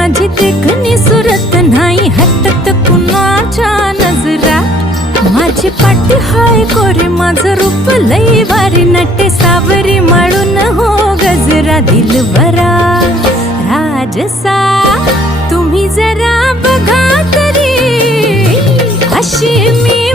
माझी देखणी सुरत नाही हटत कुणाच्या नजरा. माझी पाटी हाय कोरे माझं रूप लई भारी नटे सावरी माळून हो गजरा. दिलबरा राजसा तुम्ही जरा बघा तरी अशी मी